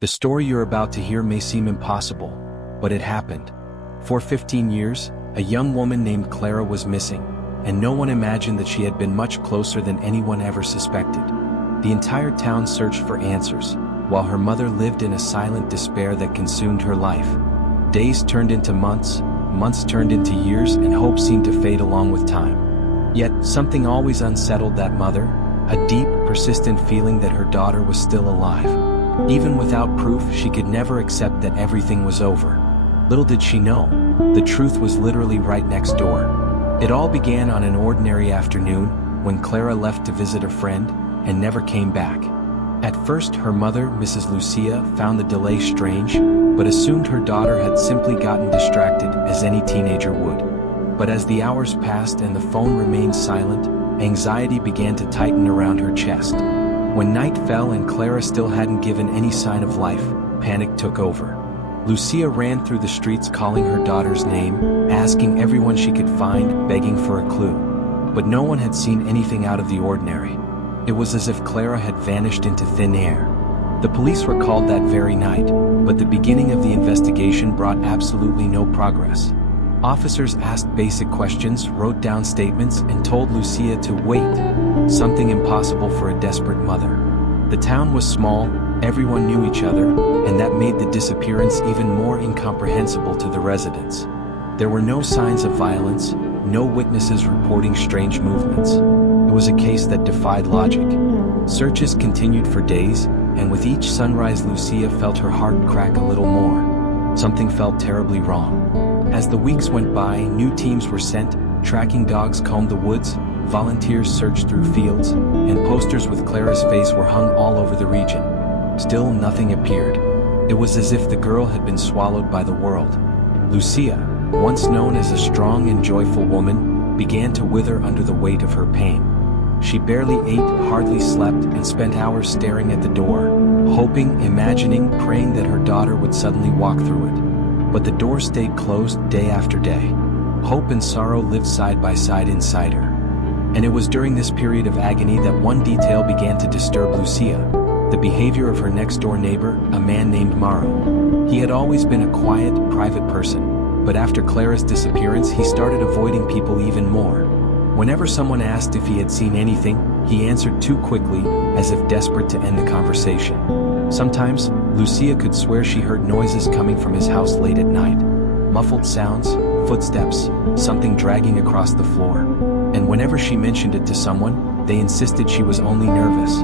The story you're about to hear may seem impossible, but it happened. For 15 years, a young woman named Clara was missing, and no one imagined that she had been much closer than anyone ever suspected. The entire town searched for answers, while her mother lived in a silent despair that consumed her life. Days turned into months, months turned into years, and hope seemed to fade along with time. Yet, something always unsettled that mother, a deep, persistent feeling that her daughter was still alive. Even without proof, she could never accept that everything was over. Little did she know, the truth was literally right next door. It all began on an ordinary afternoon, when Clara left to visit a friend, and never came back. At first, her mother, Mrs. Lucia, found the delay strange, but assumed her daughter had simply gotten distracted, as any teenager would. But as the hours passed and the phone remained silent, anxiety began to tighten around her chest. When night fell and Clara still hadn't given any sign of life, panic took over. Lucia ran through the streets calling her daughter's name, asking everyone she could find, begging for a clue. But no one had seen anything out of the ordinary. It was as if Clara had vanished into thin air. The police were called that very night, but the beginning of the investigation brought absolutely no progress. Officers asked basic questions, wrote down statements, and told Lucia to wait, something impossible for a desperate mother. The town was small, everyone knew each other, and that made the disappearance even more incomprehensible to the residents. There were no signs of violence, no witnesses reporting strange movements. It was a case that defied logic. Searches continued for days, and with each sunrise Lucia felt her heart crack a little more. Something felt terribly wrong. As the weeks went by, new teams were sent, tracking dogs combed the woods, volunteers searched through fields, and posters with Clara's face were hung all over the region. Still nothing appeared. It was as if the girl had been swallowed by the world. Lucia, once known as a strong and joyful woman, began to wither under the weight of her pain. She barely ate, hardly slept, and spent hours staring at the door, hoping, imagining, praying that her daughter would suddenly walk through it. But the door stayed closed day after day. Hope and sorrow lived side by side inside her. And it was during this period of agony that one detail began to disturb Lucia: the behavior of her next-door neighbor, a man named Mauro. He had always been a quiet, private person, but after Clara's disappearance he started avoiding people even more. Whenever someone asked if he had seen anything, he answered too quickly, as if desperate to end the conversation. Sometimes, Lucia could swear she heard noises coming from his house late at night. Muffled sounds, footsteps, something dragging across the floor. And whenever she mentioned it to someone, they insisted she was only nervous.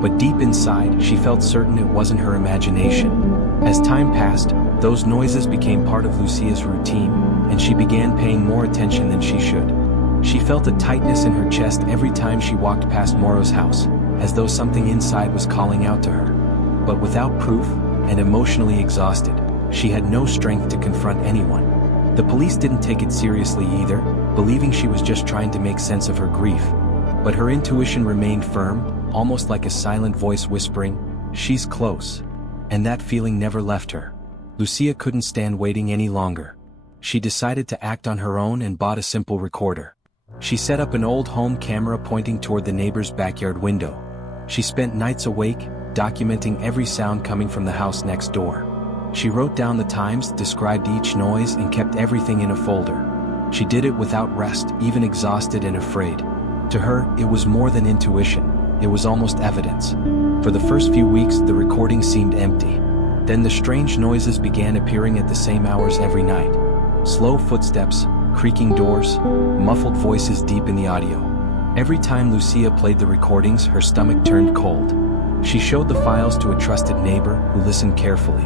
But deep inside, she felt certain it wasn't her imagination. As time passed, those noises became part of Lucia's routine, and she began paying more attention than she should. She felt a tightness in her chest every time she walked past Moro's house, as though something inside was calling out to her. But without proof, and emotionally exhausted, she had no strength to confront anyone. The police didn't take it seriously either, believing she was just trying to make sense of her grief. But her intuition remained firm, almost like a silent voice whispering, "She's close." And that feeling never left her. Lucia couldn't stand waiting any longer. She decided to act on her own and bought a simple recorder. She set up an old home camera pointing toward the neighbor's backyard window. She spent nights awake, documenting every sound coming from the house next door. She wrote down the times, described each noise, and kept everything in a folder. She did it without rest, even exhausted and afraid. To her, it was more than intuition, it was almost evidence. For the first few weeks, the recording seemed empty. Then the strange noises began appearing at the same hours every night. Slow footsteps, creaking doors, muffled voices deep in the audio. Every time Lucia played the recordings, her stomach turned cold. She showed the files to a trusted neighbor, who listened carefully.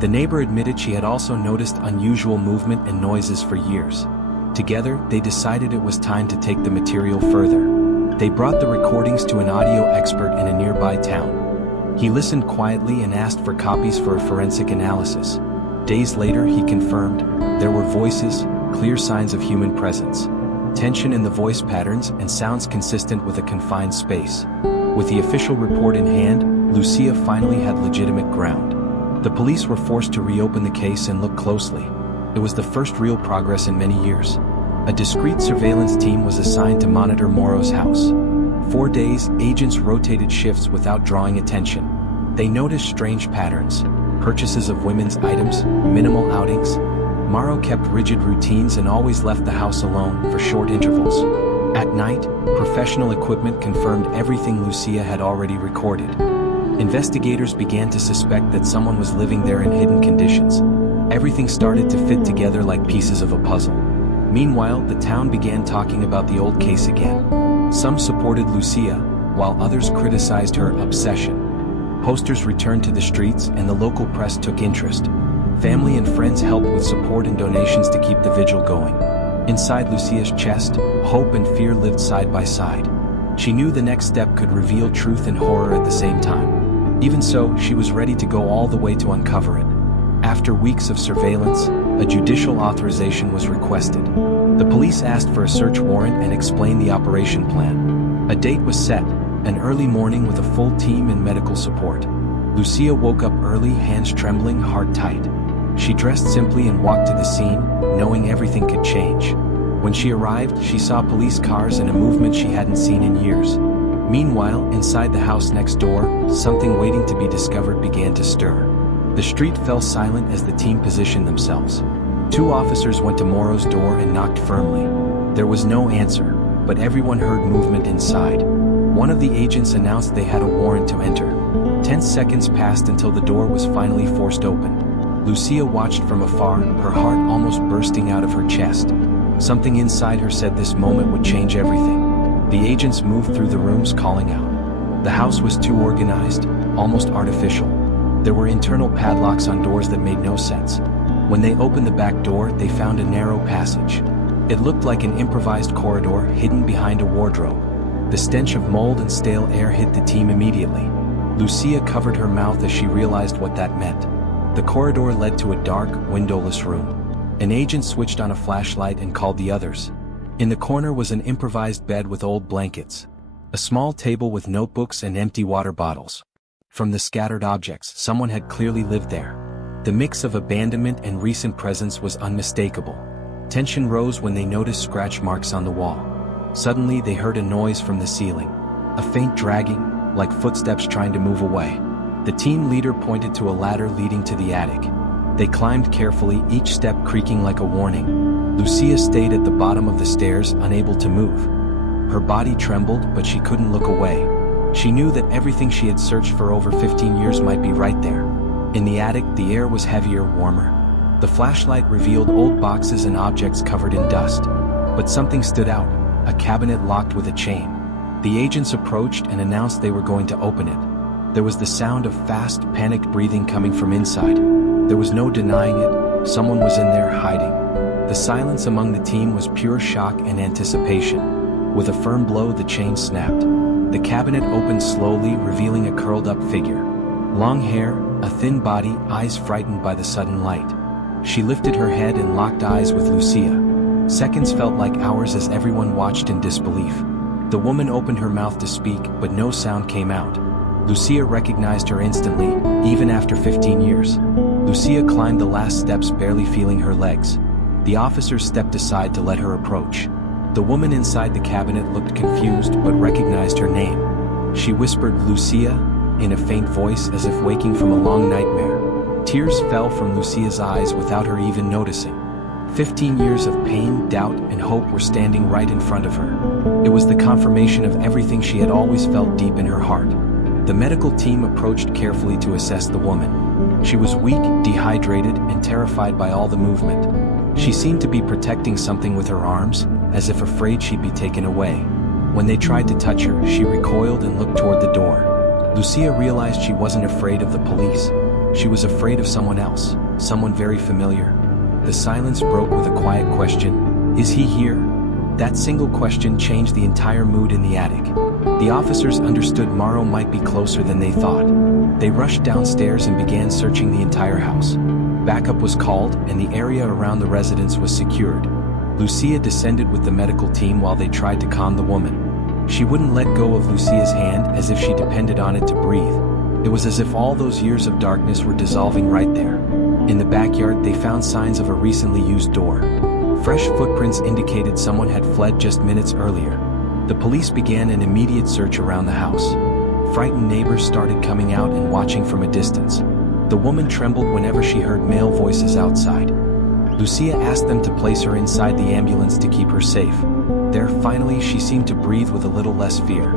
The neighbor admitted she had also noticed unusual movement and noises for years. Together, they decided it was time to take the material further. They brought the recordings to an audio expert in a nearby town. He listened quietly and asked for copies for a forensic analysis. Days later, he confirmed there were voices, clear signs of human presence, tension in the voice patterns, and sounds consistent with a confined space. With the official report in hand, Lucia finally had legitimate ground. The police were forced to reopen the case and look closely. It was the first real progress in many years. A discreet surveillance team was assigned to monitor Moro's house. 4 days, agents rotated shifts without drawing attention. They noticed strange patterns, purchases of women's items, minimal outings. Morrow kept rigid routines and always left the house alone for short intervals. At night, professional equipment confirmed everything Lucia had already recorded. Investigators began to suspect that someone was living there in hidden conditions. Everything started to fit together like pieces of a puzzle. Meanwhile, the town began talking about the old case again. Some supported Lucia, while others criticized her obsession. Posters returned to the streets and the local press took interest. Family and friends helped with support and donations to keep the vigil going. Inside Lucia's chest, hope and fear lived side by side. She knew the next step could reveal truth and horror at the same time. Even so, she was ready to go all the way to uncover it. After weeks of surveillance, a judicial authorization was requested. The police asked for a search warrant and explained the operation plan. A date was set, an early morning with a full team and medical support. Lucia woke up early, hands trembling, heart tight. She dressed simply and walked to the scene, knowing everything could change. When she arrived, she saw police cars and a movement she hadn't seen in years. Meanwhile, inside the house next door, something waiting to be discovered began to stir. The street fell silent as the team positioned themselves. 2 officers went to Morrow's door and knocked firmly. There was no answer, but everyone heard movement inside. One of the agents announced they had a warrant to enter. 10 seconds passed until the door was finally forced open. Lucia watched from afar, her heart almost bursting out of her chest. Something inside her said this moment would change everything. The agents moved through the rooms calling out. The house was too organized, almost artificial. There were internal padlocks on doors that made no sense. When they opened the back door, they found a narrow passage. It looked like an improvised corridor hidden behind a wardrobe. The stench of mold and stale air hit the team immediately. Lucia covered her mouth as she realized what that meant. The corridor led to a dark, windowless room. An agent switched on a flashlight and called the others. In the corner was an improvised bed with old blankets. A small table with notebooks and empty water bottles. From the scattered objects, someone had clearly lived there. The mix of abandonment and recent presence was unmistakable. Tension rose when they noticed scratch marks on the wall. Suddenly they heard a noise from the ceiling. A faint dragging, like footsteps trying to move away. The team leader pointed to a ladder leading to the attic. They climbed carefully, each step creaking like a warning. Lucia stayed at the bottom of the stairs, unable to move. Her body trembled, but she couldn't look away. She knew that everything she had searched for over 15 years might be right there. In the attic, the air was heavier, warmer. The flashlight revealed old boxes and objects covered in dust. But something stood out, a cabinet locked with a chain. The agents approached and announced they were going to open it. There was the sound of fast, panicked breathing coming from inside. There was no denying it, someone was in there hiding. The silence among the team was pure shock and anticipation. With a firm blow, the chain snapped. The cabinet opened slowly, revealing a curled-up figure. Long hair, a thin body, eyes frightened by the sudden light. She lifted her head and locked eyes with Lucia. Seconds felt like hours as everyone watched in disbelief. The woman opened her mouth to speak, but no sound came out. Lucia recognized her instantly, even after 15 years. Lucia climbed the last steps, barely feeling her legs. The officers stepped aside to let her approach. The woman inside the cabinet looked confused but recognized her name. She whispered, "Lucia," in a faint voice as if waking from a long nightmare. Tears fell from Lucia's eyes without her even noticing. 15 years of pain, doubt, and hope were standing right in front of her. It was the confirmation of everything she had always felt deep in her heart. The medical team approached carefully to assess the woman. She was weak, dehydrated, and terrified by all the movement. She seemed to be protecting something with her arms, as if afraid she'd be taken away. When they tried to touch her, she recoiled and looked toward the door. Lucia realized she wasn't afraid of the police. She was afraid of someone else, someone very familiar. The silence broke with a quiet question. "Is he here?" That single question changed the entire mood in the attic. The officers understood Morrow might be closer than they thought. They rushed downstairs and began searching the entire house. Backup was called, and the area around the residence was secured. Lucia descended with the medical team while they tried to calm the woman. She wouldn't let go of Lucia's hand, as if she depended on it to breathe. It was as if all those years of darkness were dissolving right there. In the backyard, they found signs of a recently used door. Fresh footprints indicated someone had fled just minutes earlier. The police began an immediate search around the house. Frightened neighbors started coming out and watching from a distance. The woman trembled whenever she heard male voices outside. Lucia asked them to place her inside the ambulance to keep her safe. There, finally, she seemed to breathe with a little less fear.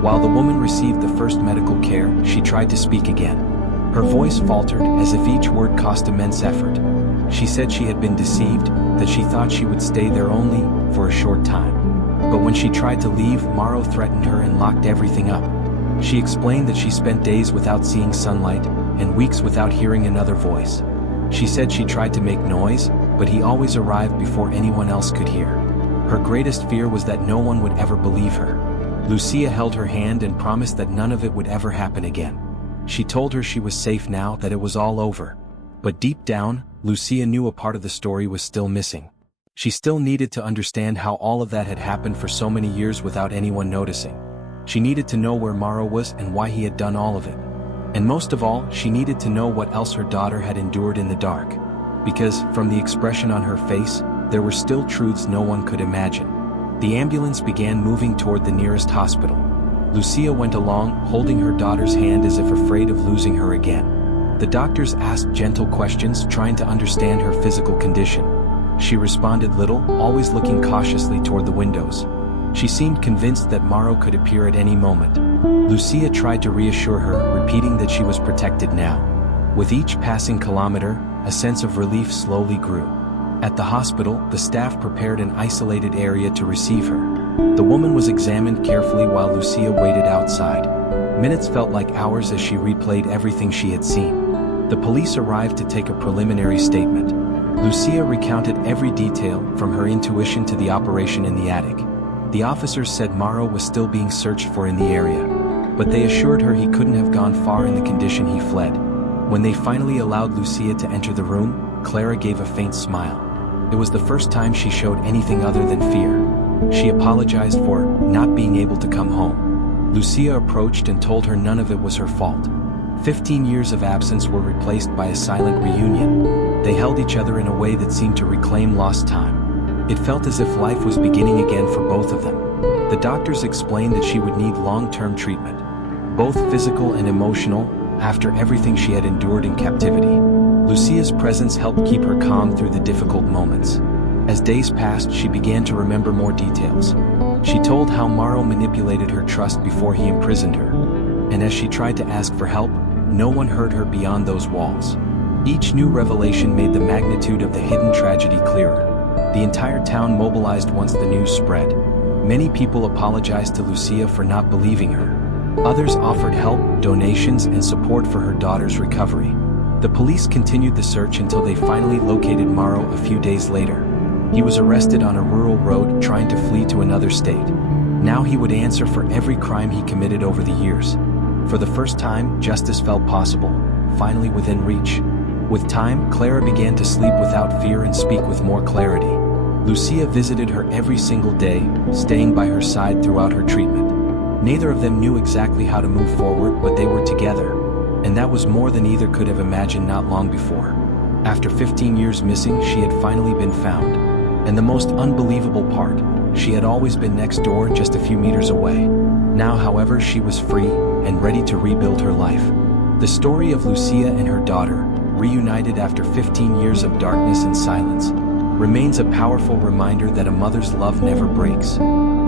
While the woman received the first medical care, she tried to speak again. Her voice faltered, as if each word cost immense effort. She said she had been deceived, that she thought she would stay there only for a short time. But when she tried to leave, Morrow threatened her and locked everything up. She explained that she spent days without seeing sunlight, and weeks without hearing another voice. She said she tried to make noise, but he always arrived before anyone else could hear. Her greatest fear was that no one would ever believe her. Lucia held her hand and promised that none of it would ever happen again. She told her she was safe now, that it was all over. But deep down, Lucia knew a part of the story was still missing. She still needed to understand how all of that had happened for so many years without anyone noticing. She needed to know where Morrow was and why he had done all of it. And most of all, she needed to know what else her daughter had endured in the dark. Because, from the expression on her face, there were still truths no one could imagine. The ambulance began moving toward the nearest hospital. Lucia went along, holding her daughter's hand as if afraid of losing her again. The doctors asked gentle questions, trying to understand her physical condition. She responded little, always looking cautiously toward the windows. She seemed convinced that Morrow could appear at any moment. Lucia tried to reassure her, repeating that she was protected now. With each passing kilometer, a sense of relief slowly grew. At the hospital, the staff prepared an isolated area to receive her. The woman was examined carefully while Lucia waited outside. Minutes felt like hours as she replayed everything she had seen. The police arrived to take a preliminary statement. Lucia recounted every detail, from her intuition to the operation in the attic. The officers said Morrow was still being searched for in the area, but they assured her he couldn't have gone far in the condition he fled. When they finally allowed Lucia to enter the room, Clara gave a faint smile. It was the first time she showed anything other than fear. She apologized for not being able to come home. Lucia approached and told her none of it was her fault. 15 years of absence were replaced by a silent reunion. They held each other in a way that seemed to reclaim lost time. It felt as if life was beginning again for both of them. The doctors explained that she would need long-term treatment, both physical and emotional, after everything she had endured in captivity. Lucia's presence helped keep her calm through the difficult moments. As days passed, she began to remember more details. She told how Morrow manipulated her trust before he imprisoned her. And as she tried to ask for help, no one heard her beyond those walls. Each new revelation made the magnitude of the hidden tragedy clearer. The entire town mobilized once the news spread. Many people apologized to Lucia for not believing her. Others offered help, donations, and support for her daughter's recovery. The police continued the search until they finally located Morrow a few days later. He was arrested on a rural road trying to flee to another state. Now he would answer for every crime he committed over the years. For the first time, justice felt possible, finally within reach. With time, Clara began to sleep without fear and speak with more clarity. Lucia visited her every single day, staying by her side throughout her treatment. Neither of them knew exactly how to move forward, but they were together. And that was more than either could have imagined not long before. After 15 years missing, she had finally been found. And the most unbelievable part, she had always been next door, just a few meters away. Now, however, she was free and ready to rebuild her life. The story of Lucia and her daughter, reunited after 15 years of darkness and silence, remains a powerful reminder that a mother's love never breaks.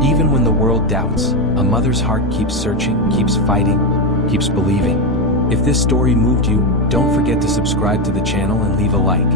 Even when the world doubts, a mother's heart keeps searching, keeps fighting, keeps believing. If this story moved you, don't forget to subscribe to the channel and leave a like.